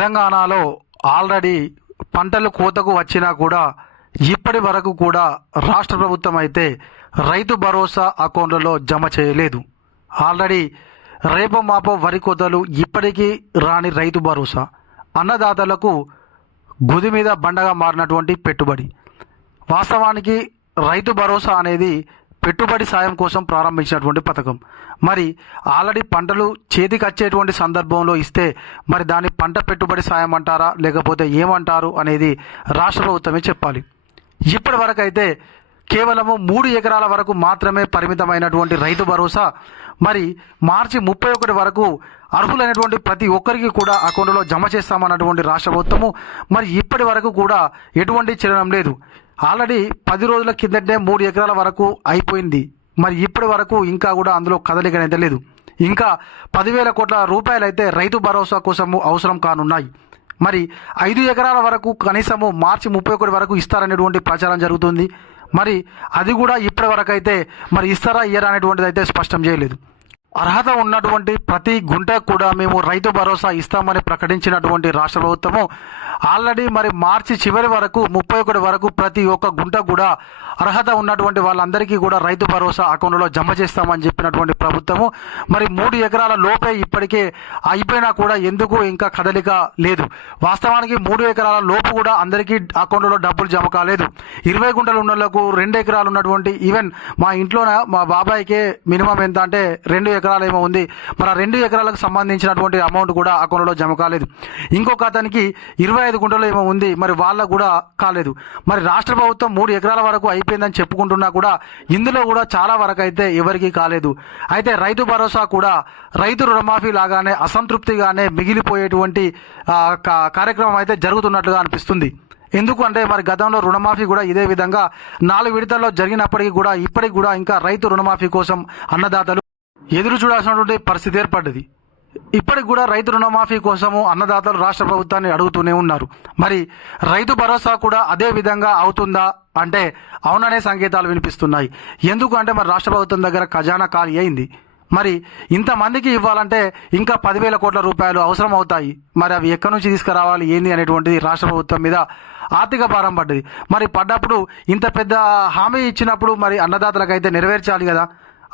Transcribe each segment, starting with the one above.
తెలంగాణలో ఆల్రెడీ పంటలు కోతకు వచ్చినా కూడా ఇప్పటి వరకు కూడా రాష్ట్ర ప్రభుత్వం అయితే రైతు భరోసా అకౌంట్లలో జమ చేయలేదు. ఆల్రెడీ రేపో మాపో వరి కోతలు ఇప్పటికీ రాని రైతు భరోసా. అన్నదాతలకు గుది మీద బండగా మారినటువంటి పెట్టుబడి. వాస్తవానికి రైతు భరోసా అనేది పెట్టుబడి సాయం కోసం ప్రారంభించినటువంటి పథకం. మరి ఆల్రెడీ పంటలు చేతికి వచ్చేటువంటి సందర్భంలో ఇస్తే మరి దాన్ని పంట పెట్టుబడి సాయం అంటారా లేకపోతే ఏమంటారు అనేది రాష్ట్ర ప్రభుత్వమే చెప్పాలి. ఇప్పటి వరకు అయితే కేవలము మూడు ఎకరాల వరకు మాత్రమే పరిమితమైనటువంటి రైతు భరోసా. మరి మార్చి ముప్పై ఒకటి వరకు అర్హులైనటువంటి ప్రతి ఒక్కరికి కూడా అకౌంట్లో జమ చేస్తామన్నటువంటి రాష్ట్ర ప్రభుత్వము. మరి ఇప్పటి వరకు కూడా ఎటువంటి చలనం లేదు. ఆల్రెడీ పది రోజుల కిందటే మూడు ఎకరాల వరకు అయిపోయింది. మరి ఇప్పటి వరకు ఇంకా కూడా అందులో కదలికనైతే లేదు. ఇంకా పదివేల కోట్ల రూపాయలు అయితే రైతు భరోసా కోసము అవసరం కానున్నాయి. మరి ఐదు ఎకరాల వరకు కనీసము మార్చి ముప్పై ఒకటి వరకు ఇస్తారనేటువంటి ప్రచారం జరుగుతుంది. మరి అది కూడా ఇప్పటి వరకు అయితే మరి ఇస్తారా ఇయ్యరా అనేటువంటిది అయితే స్పష్టం చేయలేదు. అర్హత ఉన్నటువంటి ప్రతి గుంటకు కూడా మేము రైతు భరోసా ఇస్తామని ప్రకటించినటువంటి రాష్ట్ర ప్రభుత్వము ఆల్రెడీ మరి మార్చి చివరి వరకు ముప్పై ఒకటి వరకు ప్రతి ఒక్క గుంట కూడా అర్హత ఉన్నటువంటి వాళ్ళందరికీ కూడా రైతు భరోసా అకౌంట్లో జమ చేస్తామని చెప్పినటువంటి ప్రభుత్వము. మరి మూడు ఎకరాల లోపే ఇప్పటికే అయిపోయినా కూడా ఎందుకు ఇంకా కదలిక లేదు. వాస్తవానికి మూడు ఎకరాల లోపు కూడా అందరికీ అకౌంట్లో డబ్బులు జమ కాలేదు. ఇరవై గుంటలు ఉన్న రెండు ఎకరాలు ఉన్నటువంటి ఈవెన్ మా ఇంట్లోన మా బాబాయ్కే మినిమం ఎంత అంటే రెండు ఎకరాలు ఏమో ఉంది. మరి ఆ రెండు ఎకరాలకు సంబంధించినటువంటి అమౌంట్ కూడా అకౌంట్లో జమ కాలేదు. ఇంకొక అతనికి ఇరవై ఐదు గుంటలు ఏమో ఉంది. మరి వాళ్ళకు కూడా కాలేదు. మరి రాష్ట్ర ప్రభుత్వం మూడు ఎకరాల వరకు అయిపోయిందని చెప్పుకుంటున్నా కూడా ఇందులో కూడా చాలా వరకు అయితే ఎవరికి కాలేదు. అయితే రైతు భరోసా కూడా రైతు రుణమాఫీ లాగానే అసంతృప్తిగానే మిగిలిపోయేటువంటి కార్యక్రమం అయితే జరుగుతున్నట్లుగా అనిపిస్తుంది. ఎందుకంటే మరి గతంలో రుణమాఫీ కూడా ఇదే విధంగా నాలుగు విడతల్లో జరిగినప్పటికీ కూడా ఇప్పటికి కూడా ఇంకా రైతు రుణమాఫీ కోసం అన్నదాతలు ఎదురు చూడాల్సినటువంటి పరిస్థితి ఏర్పడ్డది. ఇప్పటికి కూడా రైతు రుణమాఫీ కోసము అన్నదాతలు రాష్ట్ర ప్రభుత్వాన్ని అడుగుతూనే ఉన్నారు. మరి రైతు భరోసా కూడా అదే విధంగా అవుతుందా అంటే అవుననే సంకేతాలు వినిపిస్తున్నాయి. ఎందుకు అంటే మరి రాష్ట్ర ప్రభుత్వం దగ్గర ఖజానా ఖాళీ అయింది. మరి ఇంతమందికి ఇవ్వాలంటే ఇంకా పదివేల కోట్ల రూపాయలు అవసరం అవుతాయి మరి అవి ఎక్కడి నుంచి తీసుకురావాలి ఏంది అనేటువంటిది రాష్ట్ర ప్రభుత్వం మీద ఆర్థిక భారం పడ్డది. మరి పడ్డప్పుడు ఇంత పెద్ద హామీ ఇచ్చినప్పుడు మరి అన్నదాతలకు అయితే నెరవేర్చాలి కదా.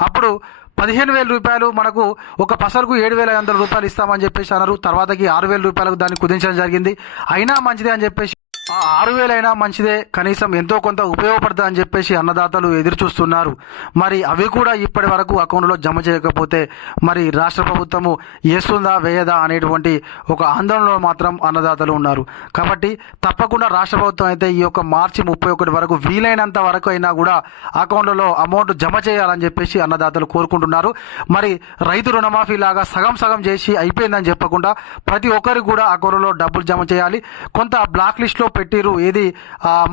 అప్పుడు పదిహేను వేల రూపాయలు మనకు ఒక పసరుకు ఏడు వేల ఐదు వందల రూపాయలు ఇస్తామని చెప్పేసి అన్నారు. తర్వాతకి ఆరు వేల రూపాయలకు దాన్ని కుదించడం జరిగింది. అయినా మంచిదే అని చెప్పేసి ఆ ఆరు వేలైనా మంచిదే కనీసం ఎంతో కొంత ఉపయోగపడతా అని చెప్పేసి అన్నదాతలు ఎదురు చూస్తున్నారు మరి అవి కూడా ఇప్పటి వరకు అకౌంట్లో జమ చేయకపోతే మరి రాష్ట్ర ప్రభుత్వము వేస్తుందా వేయదా అనేటువంటి ఒక ఆందోళనలో మాత్రం అన్నదాతలు ఉన్నారు. కాబట్టి తప్పకుండా రాష్ట్ర ప్రభుత్వం అయితే ఈ యొక్క మార్చి ముప్పై ఒకటి వరకు వీలైనంత వరకు అయినా కూడా అకౌంట్లలో అమౌంట్ జమ చేయాలని చెప్పేసి అన్నదాతలు కోరుకుంటున్నారు. మరి రైతు రుణమాఫీ లాగా సగం సగం చేసి అయిపోయిందని చెప్పకుండా ప్రతి ఒక్కరికి కూడా అకౌంట్లో డబ్బులు జమ చేయాలి. కొంత బ్లాక్ లిస్ట్లో పెట్టిరు ఏది?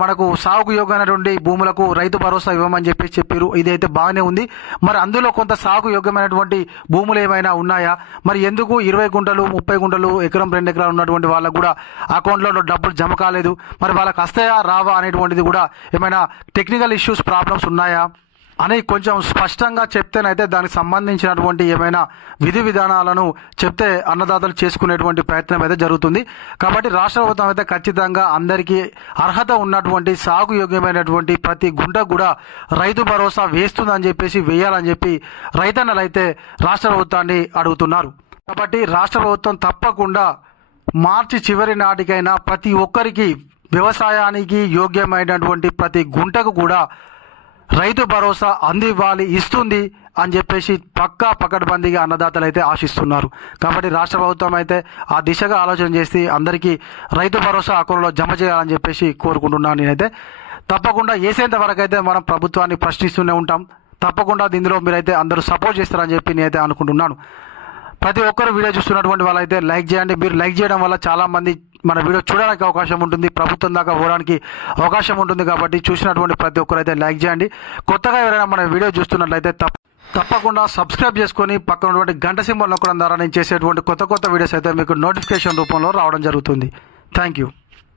మనకు సాగుకు యోగ్యమైనటువంటి భూములకు రైతు భరోసా ఇవ్వమని చెప్పేసి చెప్పారు ఇదైతే బాగానే ఉంది. మరి అందులో కొంత సాగు యోగ్యమైనటువంటి భూములు ఏమైనా ఉన్నాయా? మరి ఎందుకు ఇరవై గుంటలు ముప్పై గుంటలు ఎకరం రెండు ఎకరాలు ఉన్నటువంటి వాళ్ళకు కూడా అకౌంట్లో డబ్బులు జమ కాలేదు? మరి వాళ్ళకి వస్తాయా రావా అనేటువంటిది కూడా ఏమైనా టెక్నికల్ ఇష్యూస్ ప్రాబ్లమ్స్ ఉన్నాయా? అని కొంచెం స్పష్టంగా చెప్తేనైతే దానికి సంబంధించినటువంటి ఏమైనా విధి విధానాలను చెప్తే అన్నదాతలు చేసుకునేటువంటి ప్రయత్నం అయితే జరుగుతుంది. కాబట్టి రాష్ట్ర ప్రభుత్వం అయితే ఖచ్చితంగా అందరికీ అర్హత ఉన్నటువంటి సాగు యోగ్యమైనటువంటి ప్రతి గుంట కూడా రైతు భరోసా వేస్తుందని చెప్పేసి వేయాలని చెప్పి రైతన్నలు అయితే రాష్ట్ర ప్రభుత్వాన్ని అడుగుతున్నారు. కాబట్టి రాష్ట్ర ప్రభుత్వం తప్పకుండా మార్చి చివరి నాటికైనా ప్రతి ఒక్కరికి వ్యవసాయానికి యోగ్యమైనటువంటి ప్రతి గుంటకు కూడా రైతు భరోసా అందివ్వాలి ఇస్తుంది అని చెప్పేసి పక్కా పకడ్బందీగా అన్నదాతలు అయితే ఆశిస్తున్నారు. కాబట్టి రాష్ట్ర ప్రభుత్వం అయితే ఆ దిశగా ఆలోచన చేసి అందరికీ రైతు భరోసా అకౌంట్లో జమ చేయాలని చెప్పేసి కోరుకుంటున్నాను నేనైతే. తప్పకుండా వేసేంత వరకు అయితే మనం ప్రభుత్వాన్ని ప్రశ్నిస్తూనే ఉంటాం. తప్పకుండా దీనిలో మీరైతే అందరూ సపోర్ట్ చేస్తారని చెప్పి నేనైతే అనుకుంటున్నాను. ప్రతి ఒక్కరు వీడియో చూస్తున్నటువంటి వాళ్ళైతే లైక్ చేయండి. మీరు లైక్ చేయడం వల్ల చాలామంది మన వీడియో చూడడానికి అవకాశం ఉంటుంది. ప్రభుత్వం దాకా పోవడానికి అవకాశం ఉంటుంది కాబట్టి చూసినటువంటి ప్రతి ఒక్కరైతే లైక్ చేయండి. కొత్తగా ఎవరైనా మన వీడియో చూస్తున్నట్లయితే తప్ప తప్పకుండా సబ్స్క్రైబ్ చేసుకొని పక్కన ఉన్నటువంటి గంట సింబల్ నొక్కడం ద్వారా నేను చేసేటువంటి కొత్త కొత్త వీడియోస్ అయితే మీకు నోటిఫికేషన్ రూపంలో రావడం జరుగుతుంది. Thank you